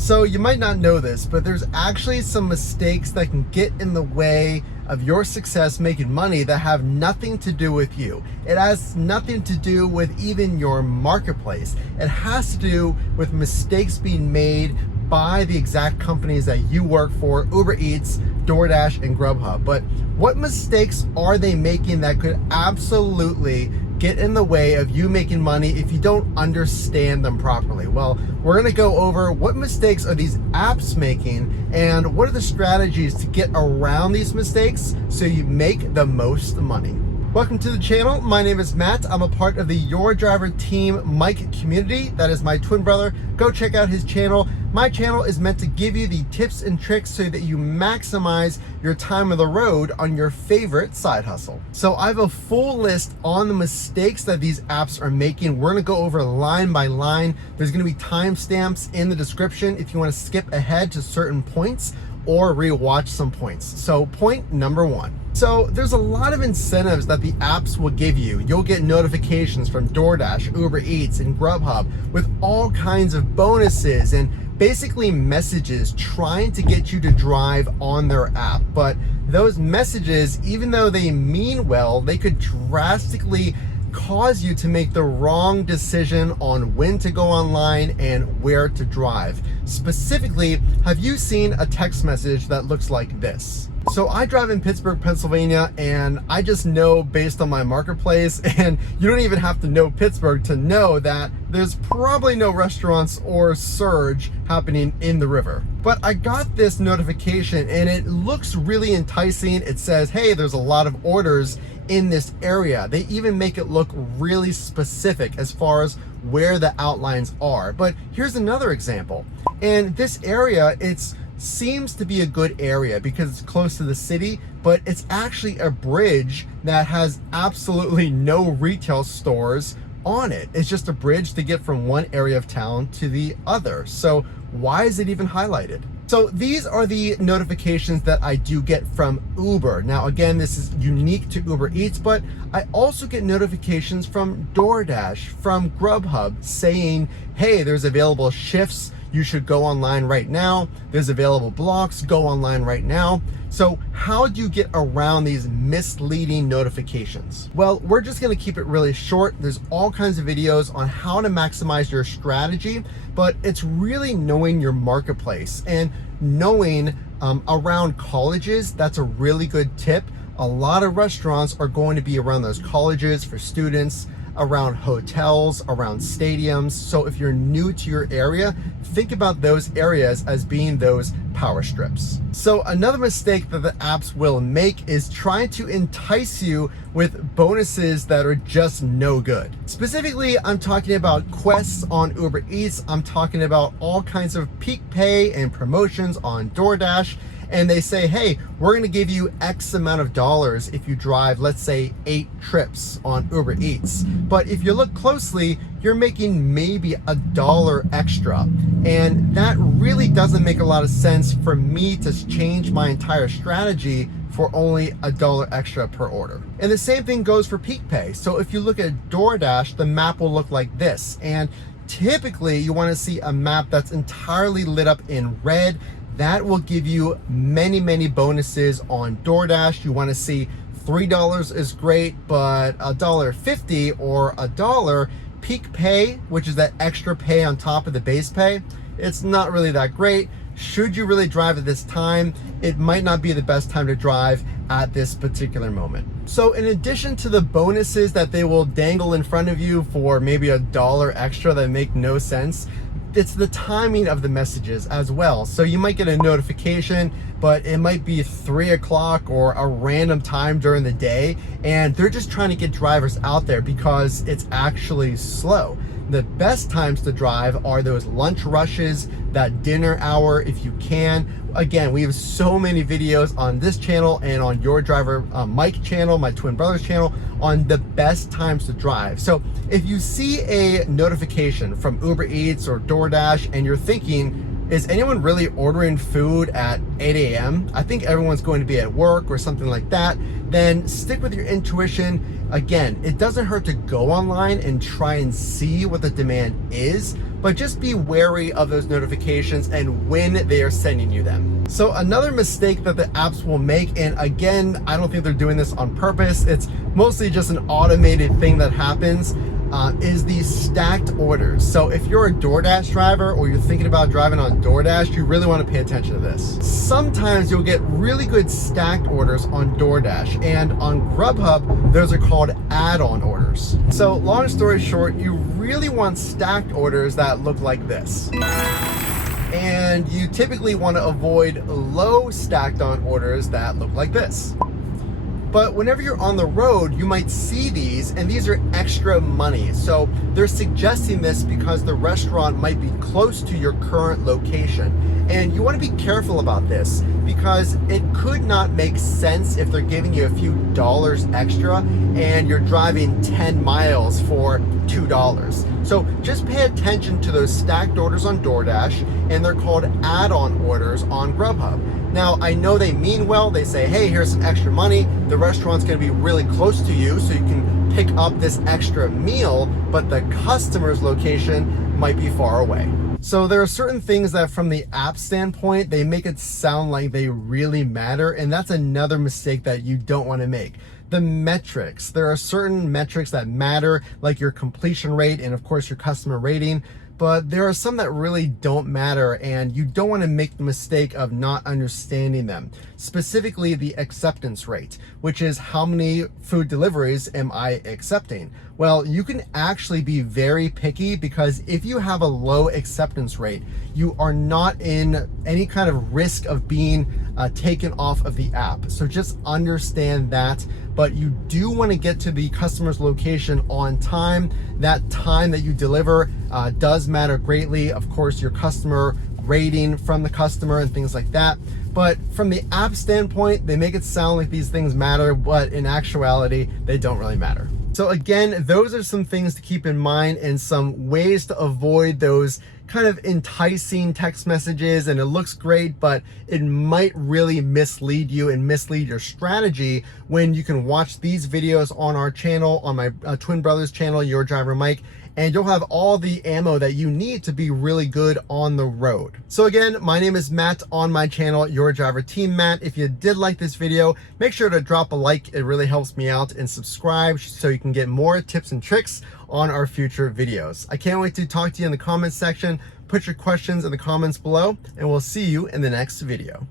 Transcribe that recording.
So you might not know this, but there's actually some mistakes that can get in the way of your success making money that have nothing to do with you. It has nothing to do with even your marketplace. It has to do with mistakes being made by the exact companies that you work for, Uber Eats, DoorDash, and Grubhub. But what mistakes are they making that could absolutely get in the way of you making money if you don't understand them properly? Well, we're gonna go over what mistakes are these apps making and what are the strategies to get around these mistakes so you make the most money. Welcome to the channel. My name is Matt. I'm a part of the Your Driver Team Mike community. That is my twin brother. Go check out his channel. My channel is meant to give you the tips and tricks so that you maximize your time on the road on your favorite side hustle. So I have a full list on the mistakes that these apps are making. We're gonna go over line by line. There's gonna be timestamps in the description if you wanna skip ahead to certain points or rewatch some points. So point number one. So there's a lot of incentives that the apps will give you. You'll get notifications from DoorDash, Uber Eats, and Grubhub with all kinds of bonuses and basically messages trying to get you to drive on their app. But those messages, even though they mean well, they could drastically cause you to make the wrong decision on when to go online and where to drive. Specifically, have you seen a text message that looks like this? So I drive in Pittsburgh, Pennsylvania, and I just know based on my marketplace, and you don't even have to know Pittsburgh to know that there's probably no restaurants or surge happening in the river. But I got this notification and it looks really enticing. It says, hey, there's a lot of orders in this area. They even make it look really specific as far as where the outlines are. But here's another example. In this area, it seems to be a good area because it's close to the city, but it's actually a bridge that has absolutely no retail stores on it. It's just a bridge to get from one area of town to the other. So why is it even highlighted? So these are the notifications that I do get from Uber. Now, again, this is unique to Uber Eats, but I also get notifications from DoorDash, from Grubhub saying, hey, there's available shifts. You should go online right now. There's available blocks, go online right now. So how do you get around these misleading notifications? Well, we're just gonna keep it really short. There's all kinds of videos on how to maximize your strategy, but it's really knowing your marketplace and knowing around colleges. That's a really good tip. A lot of restaurants are going to be around those colleges for students, around hotels, around stadiums. So if you're new to your area, think about those areas as being those power strips. So another mistake that the apps will make is trying to entice you with bonuses that are just no good. Specifically, I'm talking about quests on Uber Eats. I'm talking about all kinds of peak pay and promotions on DoorDash. And they say, hey, we're gonna give you X amount of dollars if you drive, let's say 8 trips on Uber Eats. But if you look closely, you're making maybe $1 extra. And that really doesn't make a lot of sense for me to change my entire strategy for only $1 extra per order. And the same thing goes for peak pay. So if you look at DoorDash, the map will look like this. And typically you wanna see a map that's entirely lit up in red. That will give you many, many bonuses on DoorDash. You want to see $3 is great, but $1.50 or $1 peak pay, which is that extra pay on top of the base pay, it's not really that great. Should you really drive at this time? It might not be the best time to drive at this particular moment. So in addition to the bonuses that they will dangle in front of you for maybe $1 extra that make no sense, it's the timing of the messages as well. So you might get a notification, but it might be 3 o'clock or a random time during the day, and they're just trying to get drivers out there because it's actually slow. The best times to drive are those lunch rushes, that dinner hour if you can. Again, we have so many videos on this channel and on Your Driver Mike channel, my twin brother's channel, on the best times to drive. So if you see a notification from Uber Eats or DoorDash and you're thinking, is anyone really ordering food at 8 a.m.? I think everyone's going to be at work or something like that. Then stick with your intuition. Again, it doesn't hurt to go online and try and see what the demand is, but just be wary of those notifications and when they are sending you them. So another mistake that the apps will make, and again, I don't think they're doing this on purpose, it's mostly just an automated thing that happens, is these stacked orders. So if you're a DoorDash driver or you're thinking about driving on DoorDash, you really want to pay attention to this. Sometimes you'll get really good stacked orders on DoorDash, and on Grubhub, those are called add-on orders. So long story short, you really want stacked orders that look like this. And you typically want to avoid low stacked on orders that look like this. But whenever you're on the road, you might see these, and these are extra money. So they're suggesting this because the restaurant might be close to your current location. And you want to be careful about this because it could not make sense if they're giving you a few dollars extra and you're driving 10 miles for $2. So just pay attention to those stacked orders on DoorDash, and they're called add-on orders on Grubhub. Now, I know they mean well. They say, hey, here's some extra money. The restaurant's gonna be really close to you, so you can pick up this extra meal, but the customer's location might be far away. So there are certain things that from the app standpoint, they make it sound like they really matter, and that's another mistake that you don't wanna make. The metrics, there are certain metrics that matter, like your completion rate and of course your customer rating, but there are some that really don't matter, and you don't want to make the mistake of not understanding them. Specifically the acceptance rate, which is how many food deliveries am I accepting? Well, you can actually be very picky, because if you have a low acceptance rate, you are not in any kind of risk of being taken off of the app. So just understand that. But you do want to get to the customer's location on time. That time that you deliver does matter greatly. Of course, your customer rating from the customer and things like that. But from the app standpoint, they make it sound like these things matter, but in actuality, they don't really matter. So again, those are some things to keep in mind and some ways to avoid those kind of enticing text messages, and it looks great, but it might really mislead you and mislead your strategy when you can watch these videos on our channel, on my twin brother's channel, Your Driver Mike, and you'll have all the ammo that you need to be really good on the road. So again, my name is Matt on my channel, Your Driver Team Matt. If you did like this video, make sure to drop a like. It really helps me out, and subscribe so you can get more tips and tricks on our future videos. I can't wait to talk to you in the comments section. Put your questions in the comments below, and we'll see you in the next video.